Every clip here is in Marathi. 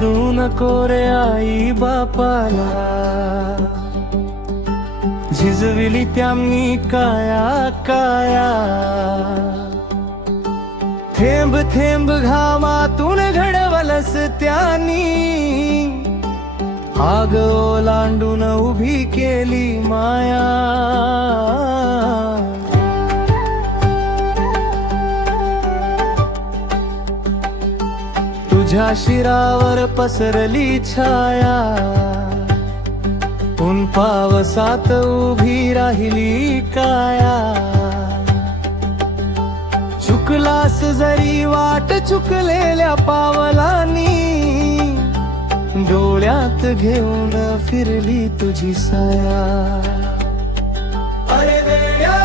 करू नको रे आई बापाला, झिजविली त्यांनी काया काया. थेंब थेंब घामातून घडवलस त्यांनी, आग ओलांडून उभी केली माया. तुझ्या शिरावर पसरली छाया, ऊन पावसात उभी राहिली काया. चुकलास जरी वाट चुकलेल्या पावलांनी, डोळ्यात घेऊन फिरली तुझी साया. अरे वेड्या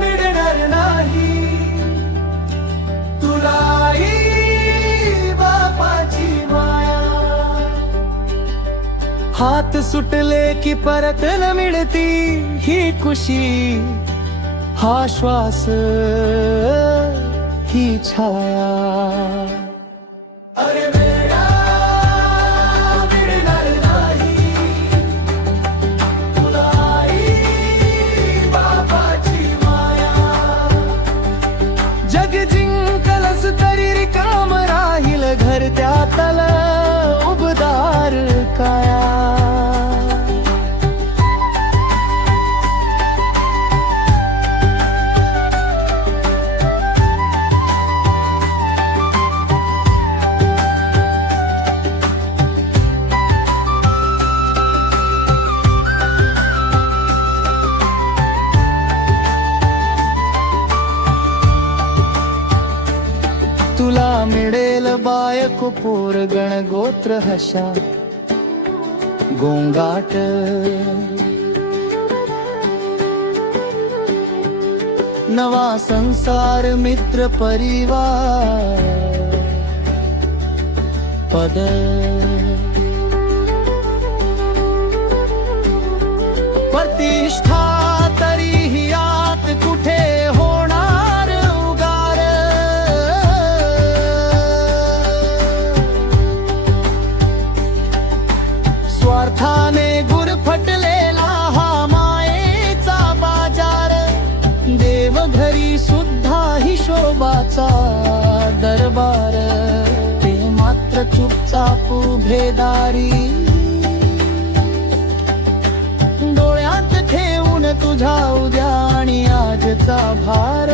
मिळणार नाही तुला आई बापाची माया. हात सुटले की परत न मिळती ही खुशी, हा श्वास ही छाया. अरे वेड्या मिळणार नाही तुला आई बापाची माया. जग जिंकलस तरी रिकाम राहील घर त्यातल उबदार काया. तुला मिळेल बायको पोर गण गोत्र हशा गोंगाट. नवा संसार मित्र परिवार पद. प्रतिष्ठा तरीही आत कुठे होणार उगार. स्वार्थाने गुरफटलेला हा मायेचा बाजार. देव घरी सुद्धा हिशोबाचा दरबार. ते मात्र चुपचाप उभेदारी, डोळ्यात ठेवून तुझा उद्या आणि आजचा भार.